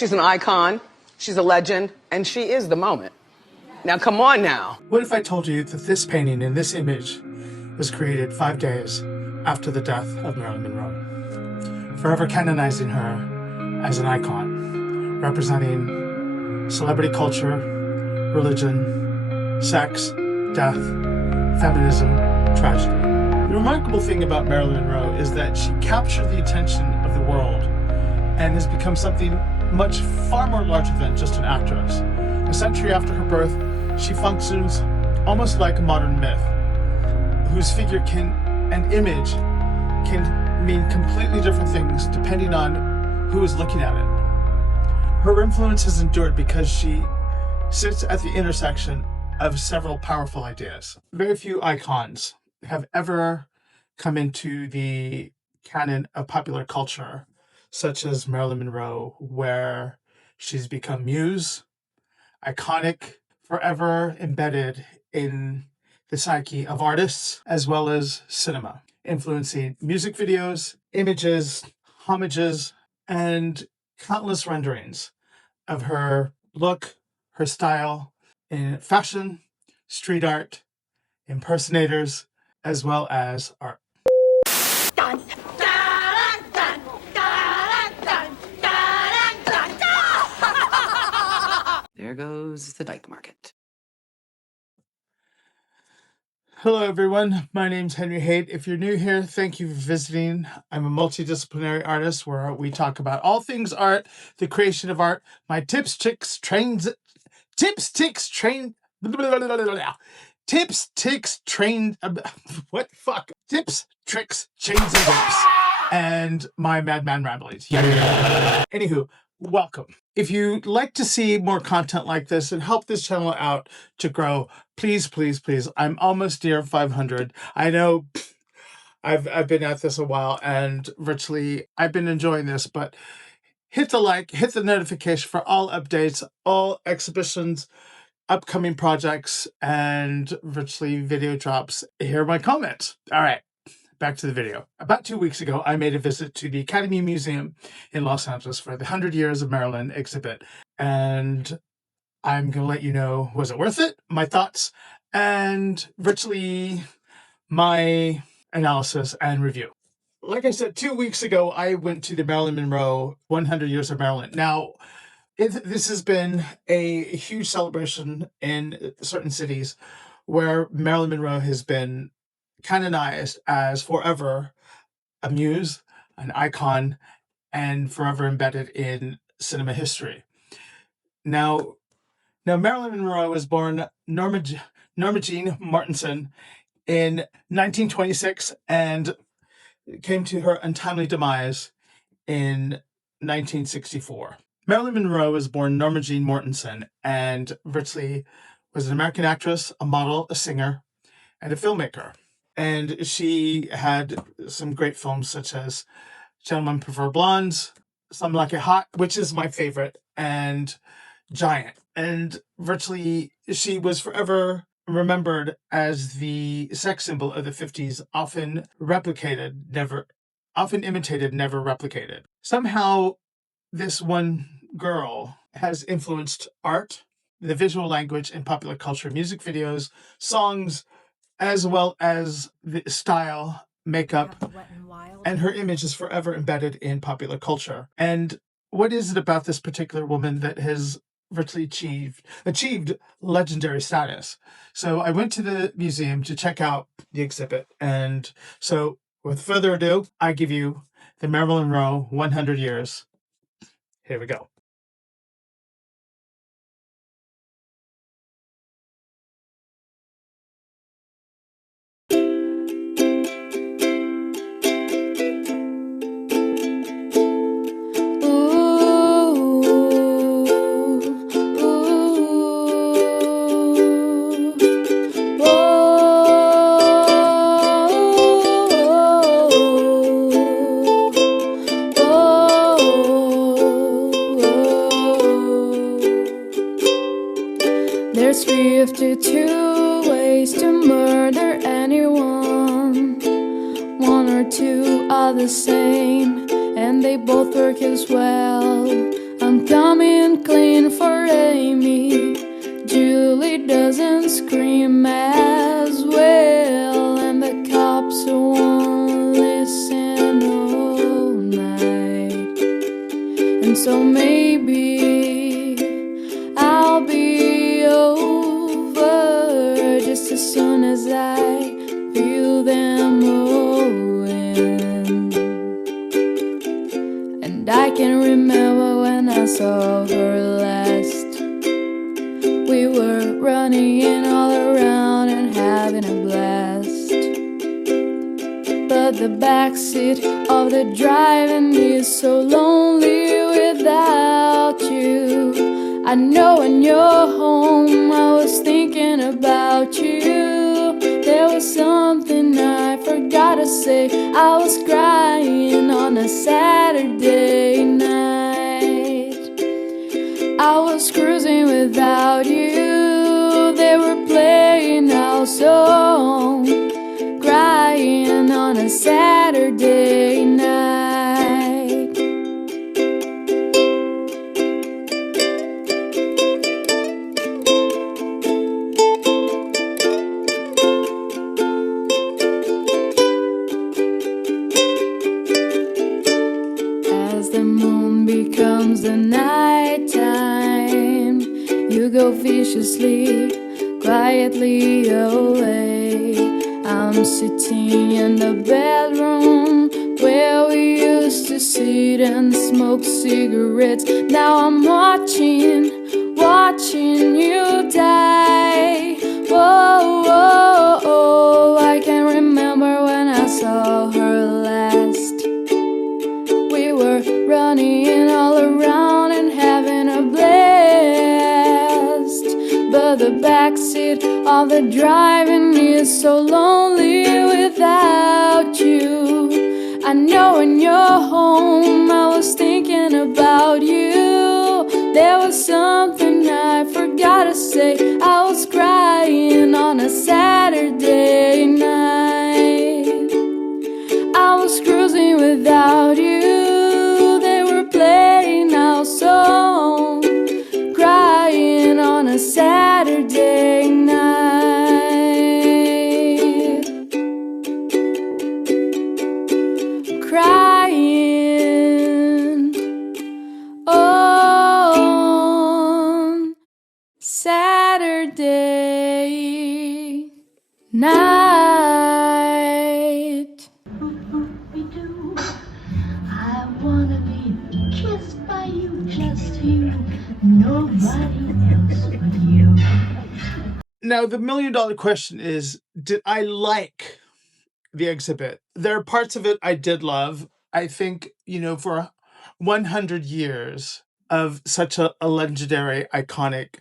She's an icon, she's a legend, and she is the moment. Now, come on now. What if I told you that this painting and this image was created 5 days after the death of Marilyn Monroe, forever canonizing her as an icon, representing celebrity culture, religion, sex, death, feminism, tragedy. The remarkable thing about Marilyn Monroe is that she captured the attention of the world and has become something much far more larger than just an actress. A century after her birth, she functions almost like a modern myth, whose figure and image can mean completely different things depending on who is looking at it. Her influence has endured because she sits at the intersection of several powerful ideas. Very few icons have ever come into the canon of popular culture, such as Marilyn Monroe, where she's become Muse, iconic, forever embedded in the psyche of artists as well as cinema, influencing music videos, images, homages, and countless renderings of her look, her style in fashion, street art, impersonators, as well as art. There goes the dyke market. Hello, everyone. My name's Henry Haight. If you're new here, thank you for visiting. I'm a multidisciplinary artist where we talk about all things art, the creation of art, my tips, tricks, trains, chains, and whips, and my madman ramblings. Anywho, welcome. If you'd like to see more content like this and help this channel out to grow, please, please, please. I'm almost near 500. I know I've been at this a while and virtually I've been enjoying this, but hit the like, hit the notification for all updates, all exhibitions, upcoming projects, and virtually video drops. Here are my comments. All right. Back to the video. About 2 weeks ago, I made a visit to the Academy Museum in Los Angeles for the 100 Years of Marilyn exhibit. And I'm going to let you know, was it worth it? My thoughts and virtually my analysis and review. Like I said, 2 weeks ago, I went to the Marilyn Monroe 100 Years of Marilyn. Now, this has been a huge celebration in certain cities where Marilyn Monroe has been canonized as forever a muse, an icon, and forever embedded in cinema history. Now Marilyn Monroe was born Norma Jean Mortensen in 1926 and came to her untimely demise in 1964. Marilyn Monroe was born Norma Jean Mortensen and virtually was an American actress, a model, a singer, and a filmmaker. And she had some great films such as Gentlemen Prefer Blondes, Some Like It Hot, which is my favorite, and Giant. And virtually she was forever remembered as the sex symbol of the 50s, often imitated, never replicated. Somehow this one girl has influenced art, the visual language, and popular culture, music videos, songs, as well as the style, makeup, and her image is forever embedded in popular culture. And what is it about this particular woman that has virtually achieved legendary status? So I went to the museum to check out the exhibit. And so with further ado, I give you the Marilyn Monroe 100 Years. Here we go. There's 52 ways to murder anyone. One or two are the same, and they both work as well. I'm coming clean for Amy. Julie doesn't scream as well, and the cops won't listen all night. And so maybe I'll be over just as soon as I feel them all in. And I can remember when I saw her last. We were running all around and having a blast. But the backseat of the driving is so lonely without you. I know when you're home I was thinking about you. There was something I forgot to say. I was crying on a Saturday night. I was cruising without you. They were playing our song, crying on a Saturday night. As the moon becomes the nighttime, you go viciously, quietly away. I'm sitting in the bedroom where we used to sit and smoke cigarettes. Now I'm watching you die. Whoa, whoa, whoa. I can remember when I saw her last. We were running all around and having a blast. But the backseat of the driving is so lonely without you. I know when you're home I was thinking about you. There was something I forgot to say. I was crying on a Saturday night. I was cruising without you. They were playing our song, crying on a Saturday night. Crying on Saturday night. I wanna be kissed by you, just you, nobody else but you. Now, the $1,000,000 question is, did I like the exhibit? There are parts of it I did love. I think, for 100 years of such a legendary, iconic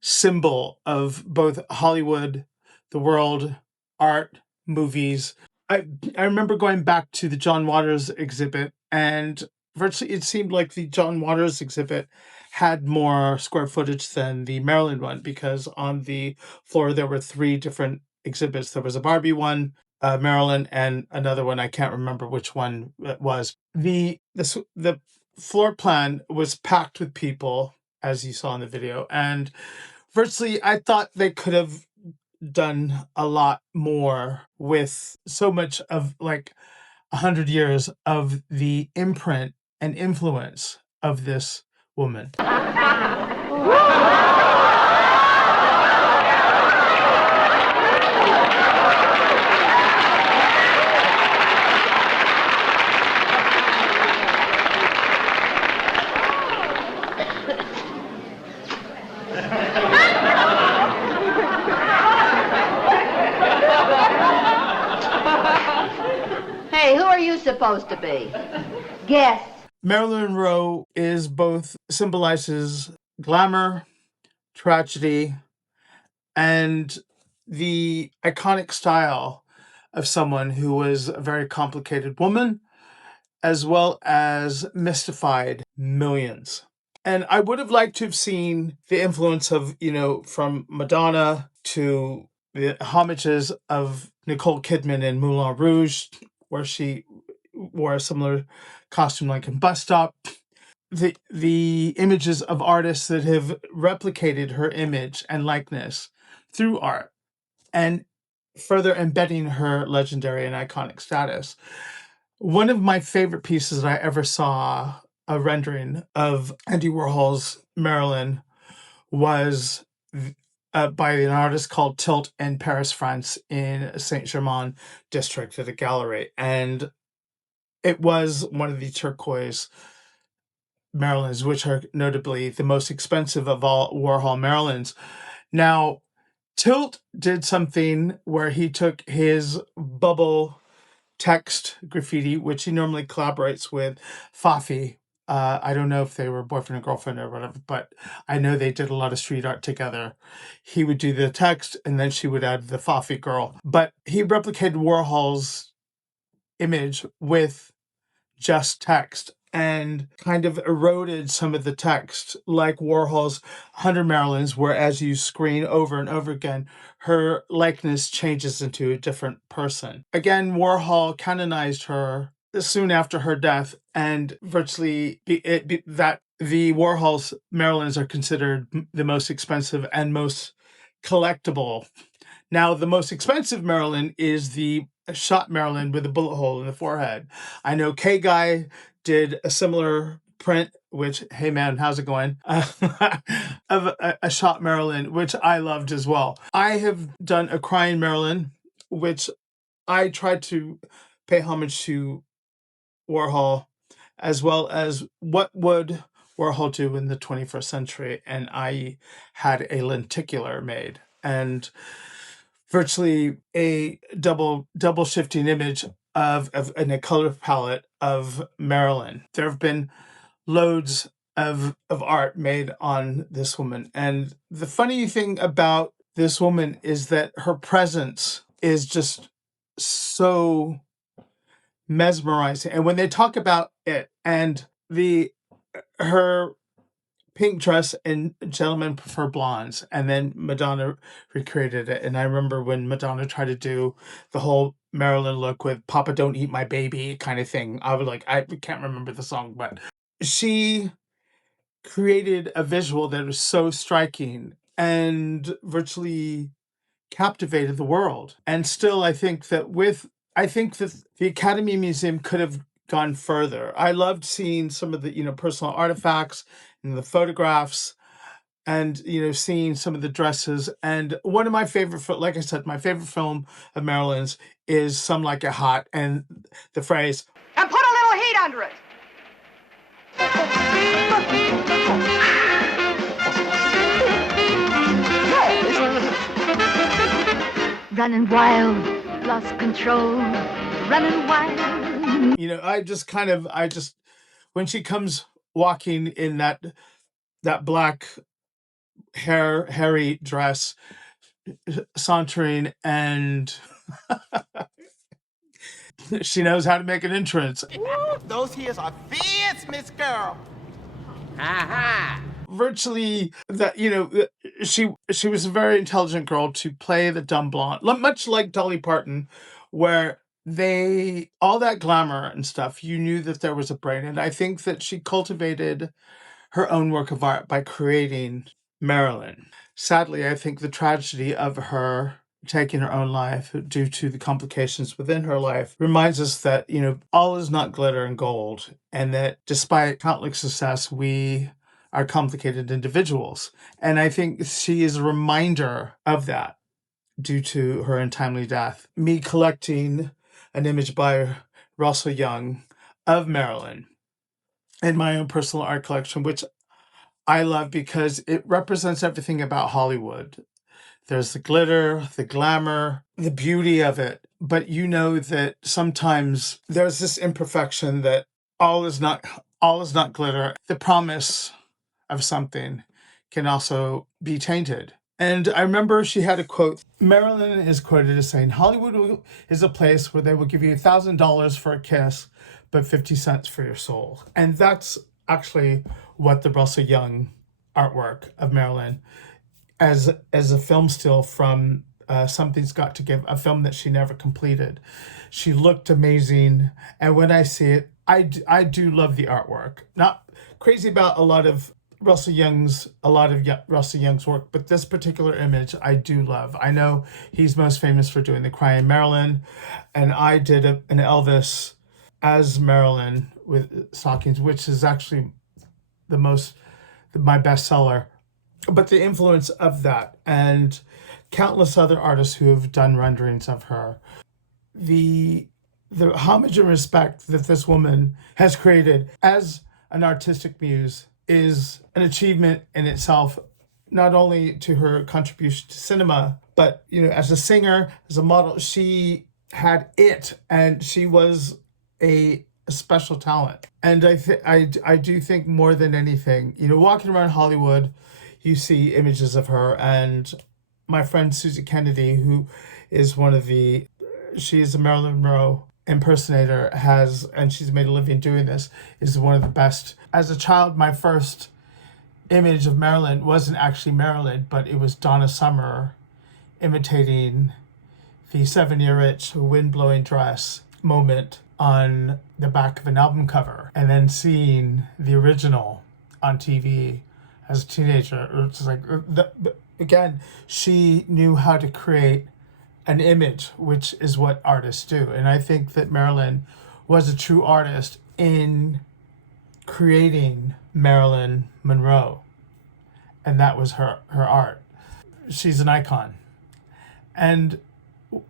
symbol of both Hollywood, the world, art, movies. I remember going back to the John Waters exhibit, and virtually it seemed like the John Waters exhibit had more square footage than the Marilyn one, because on the floor there were 3 different exhibits. There was a Barbie one, Marilyn, and another one. I can't remember which one it was. The floor plan was packed with people, as you saw in the video, and virtually I thought they could have done a lot more with so much of 100 years of the imprint and influence of this woman. Hey, who are you supposed to be? Guess. Marilyn Monroe symbolizes glamour, tragedy, and the iconic style of someone who was a very complicated woman, as well as mystified millions. And I would have liked to have seen the influence of, from Madonna to the homages of Nicole Kidman in Moulin Rouge, where she wore a similar costume like in Bus Stop. the images of artists that have replicated her image and likeness through art and further embedding her legendary and iconic status. One of my favorite pieces that I ever saw, a rendering of Andy Warhol's Marilyn, was by an artist called Tilt in Paris, France, in Saint-Germain district at a gallery. And it was one of the turquoise Marilyns, which are notably the most expensive of all Warhol Marilyns. Now, Tilt did something where he took his bubble text graffiti, which he normally collaborates with Fafi. I don't know if they were boyfriend and girlfriend or whatever, but I know they did a lot of street art together. He would do the text and then she would add the Fafi girl. But he replicated Warhol's image with just text and kind of eroded some of the text, like Warhol's 100 Marilyns, where as you screen over and over again, her likeness changes into a different person. Again, Warhol canonized her soon after her death, and virtually that the Warhol's Marilyns are considered the most expensive and most collectible. Now, the most expensive Marilyn is the shot Marilyn with a bullet hole in the forehead. I know K-Guy did a similar print, which, hey man, how's it going? Of a shot Marilyn, which I loved as well. I have done a crying Marilyn, which I tried to pay homage to Warhol, as well as what would Warhol do in the 21st century, and I had a lenticular made. And virtually a double shifting image of in a color palette of Marilyn. There have been loads of art made on this woman. And the funny thing about this woman is that her presence is just so mesmerizing. And when they talk about it and her pink dress and Gentlemen Prefer Blondes, and then Madonna recreated it. And I remember when Madonna tried to do the whole Marilyn look with Papa Don't Eat My Baby kind of thing. I can't remember the song, but she created a visual that was so striking and virtually captivated the world. And still, I think that the Academy Museum could have gone further. I loved seeing some of the, personal artifacts and the photographs and, seeing some of the dresses. And one of my favorite, like I said, my favorite film of Marilyn's is Some Like It Hot, and the phrase, And put a little heat under it. Running wild, lost control, running wild. When she comes walking in that black hairy dress, sauntering, and she knows how to make an entrance. Those heels are fierce, Miss Girl. Virtually, she was a very intelligent girl to play the dumb blonde, much like Dolly Parton, where all that glamour and stuff, you knew that there was a brain. And I think that she cultivated her own work of art by creating Marilyn. Sadly, I think the tragedy of her taking her own life due to the complications within her life reminds us that, all is not glitter and gold, and that despite countless success, we are complicated individuals. And I think she is a reminder of that due to her untimely death. Me collecting an image by Russell Young of Marilyn in my own personal art collection, which I love because it represents everything about Hollywood. There's the glitter, the glamour, the beauty of it. But that sometimes there's this imperfection that all is not glitter. The promise of something can also be tainted. And I remember she had a quote. Marilyn is quoted as saying, "Hollywood is a place where they will give you $1,000 for a kiss, but 50 cents for your soul." And that's actually what the Russell Young artwork of Marilyn as a film still from Something's Got to Give, a film that she never completed. She looked amazing. And when I see it, I do love the artwork. Not crazy about a lot of Russell Young's work, but this particular image I do love. I know he's most famous for doing the Crying Marilyn, and I did an Elvis as Marilyn with stockings, which is actually my bestseller. But the influence of that and countless other artists who have done renderings of her, the homage and respect that this woman has created as an artistic muse is an achievement in itself, not only to her contribution to cinema, but, you know, as a singer, as a model, she had it, and she was a special talent. And I do think more than anything, you know, walking around Hollywood, you see images of her, and my friend Susie Kennedy, who is she's a Marilyn Monroe impersonator, and she's made a living doing this, is one of the best. As a child, my first image of Marilyn wasn't actually Marilyn, but it was Donna Summer imitating the 7-Year Itch wind-blowing dress moment on the back of an album cover, and then seeing the original on TV as a teenager. It's like, again, she knew how to create an image, which is what artists do. And I think that Marilyn was a true artist in creating Marilyn Monroe. And that was her art. She's an icon. And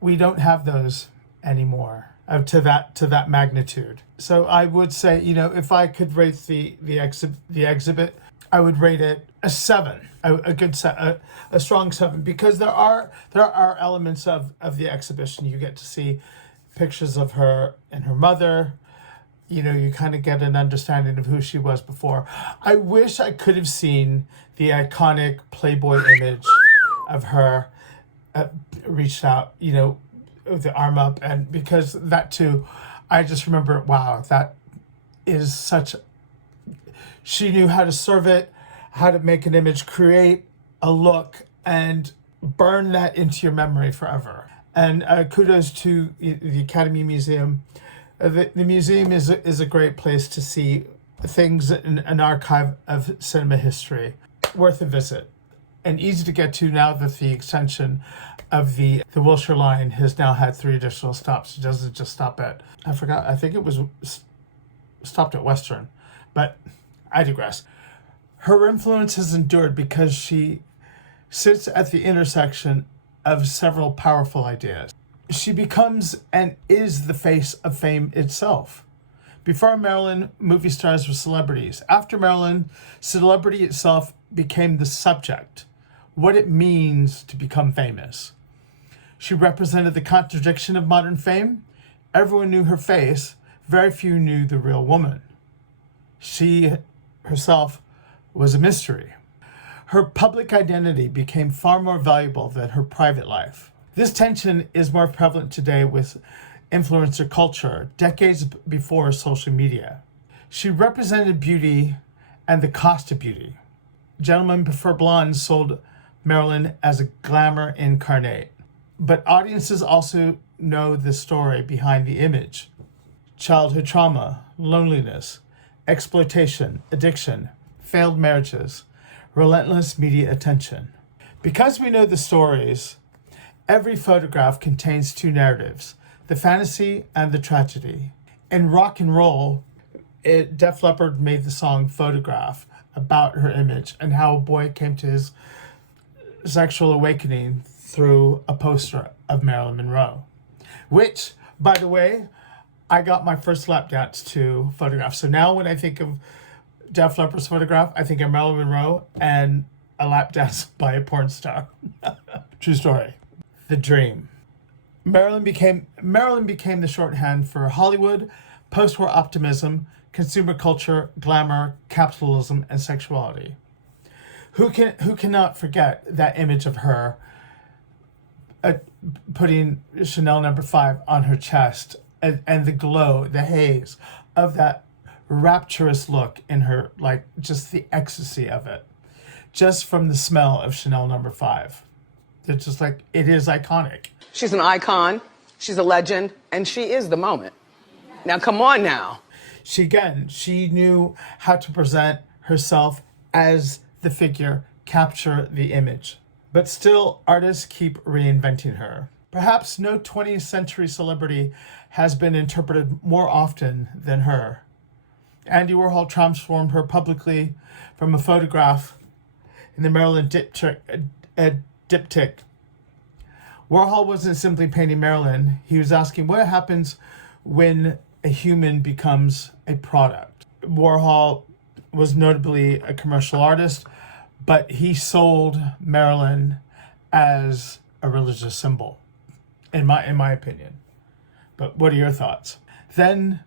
we don't have those anymore to that magnitude. So I would say, you know, if I could rate the exhibit, I would rate it a 7, a strong 7, because there are elements of the exhibition. You get to see pictures of her and her mother. You know, you kind of get an understanding of who she was before. I wish I could have seen the iconic Playboy image of her reached out, you know, with the arm up, and because that too, I just remember, wow, that is such. She knew how to serve it, how to make an image, create a look, and burn that into your memory forever. And kudos to the Academy Museum. The museum is a great place to see things in an archive of cinema history. Worth a visit. And easy to get to now that the extension of the Wilshire line has now had 3 additional stops. It doesn't just stop at, I think it was stopped at Western, but I digress. Her influence has endured because she sits at the intersection of several powerful ideas. She becomes and is the face of fame itself. Before Marilyn, movie stars were celebrities. After Marilyn, celebrity itself became the subject, what it means to become famous. She represented the contradiction of modern fame. Everyone knew her face. Very few knew the real woman. She herself was a mystery. Her public identity became far more valuable than her private life. This tension is more prevalent today with influencer culture, decades before social media. She represented beauty and the cost of beauty. Gentlemen Prefer Blondes sold Marilyn as a glamour incarnate. But audiences also know the story behind the image. Childhood trauma, loneliness, exploitation, addiction, failed marriages, relentless media attention. Because we know the stories, every photograph contains 2 narratives, the fantasy and the tragedy. In rock and roll, Def Leppard made the song Photograph about her image and how a boy came to his sexual awakening through a poster of Marilyn Monroe, which, by the way, I got my first lap dance to Photograph. So now when I think of Def Leppard's Photograph, I think of Marilyn Monroe and a lap dance by a porn star. True story. The dream. Marilyn became the shorthand for Hollywood, post-war optimism, consumer culture, glamour, capitalism, and sexuality. Who cannot forget that image of her putting Chanel No. 5 on her chest and the glow, the haze of that rapturous look in her, like just the ecstasy of it, just from the smell of Chanel No. 5. It's just like, it is iconic. She's an icon, she's a legend, and she is the moment. Now, come on now. She knew how to present herself as the figure, capture the image. But still, artists keep reinventing her. Perhaps no 20th century celebrity has been interpreted more often than her. Andy Warhol transformed her publicly from a photograph in the Marilyn diptych. Warhol wasn't simply painting Marilyn. He was asking what happens when a human becomes a product. Warhol was notably a commercial artist, but he sold Marilyn as a religious symbol, in my opinion. But what are your thoughts? Then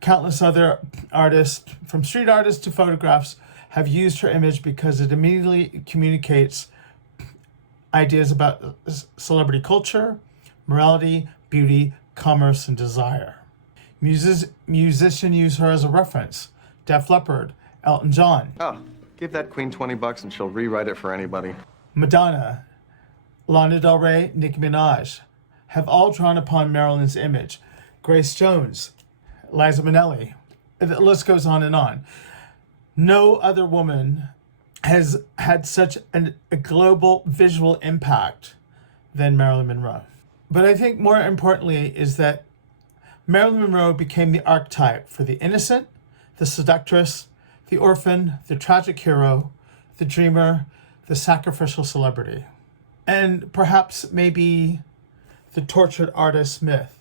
countless other artists, from street artists to photographs, have used her image because it immediately communicates ideas about celebrity culture, morality, beauty, commerce, and desire. Musicians use her as a reference. Def Leppard, Elton John. Oh, give that queen $20 and she'll rewrite it for anybody. Madonna, Lana Del Rey, Nicki Minaj have all drawn upon Marilyn's image. Grace Jones, Liza Minnelli. The list goes on and on. No other woman has had such a global visual impact than Marilyn Monroe. But I think more importantly is that Marilyn Monroe became the archetype for the innocent, the seductress, the orphan, the tragic hero, the dreamer, the sacrificial celebrity, and perhaps maybe the tortured artist myth,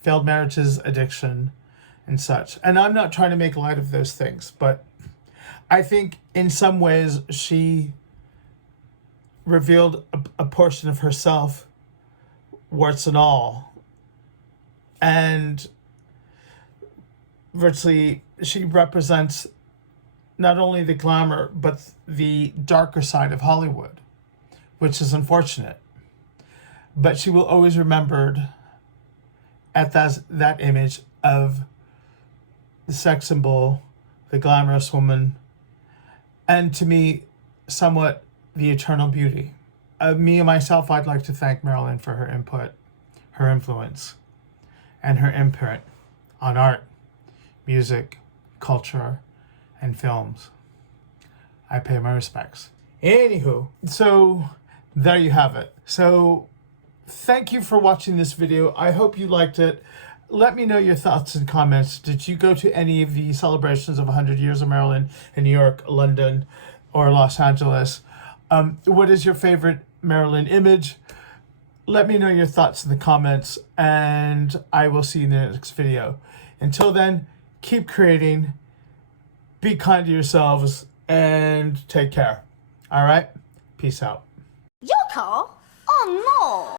failed marriages, addiction, and such. And I'm not trying to make light of those things, but I think in some ways she revealed a portion of herself, warts and all. And virtually she represents not only the glamour, but the darker side of Hollywood, which is unfortunate. But she will always remembered at that image of the sex symbol, the glamorous woman, and to me, somewhat the eternal beauty. Me and myself, I'd like to thank Marilyn for her input, her influence, and her imprint on art, music, culture, and films. I pay my respects. Anywho, so there you have it. So thank you for watching this video. I hope you liked it. Let me know your thoughts and comments. Did you go to any of the celebrations of 100 years of Marilyn in New York, London, or Los Angeles? What is your favorite Marilyn image? Let me know your thoughts in the comments, and I will see you in the next video. Until then, keep creating, be kind to yourselves, and take care. All right? Peace out. Your car? Oh no!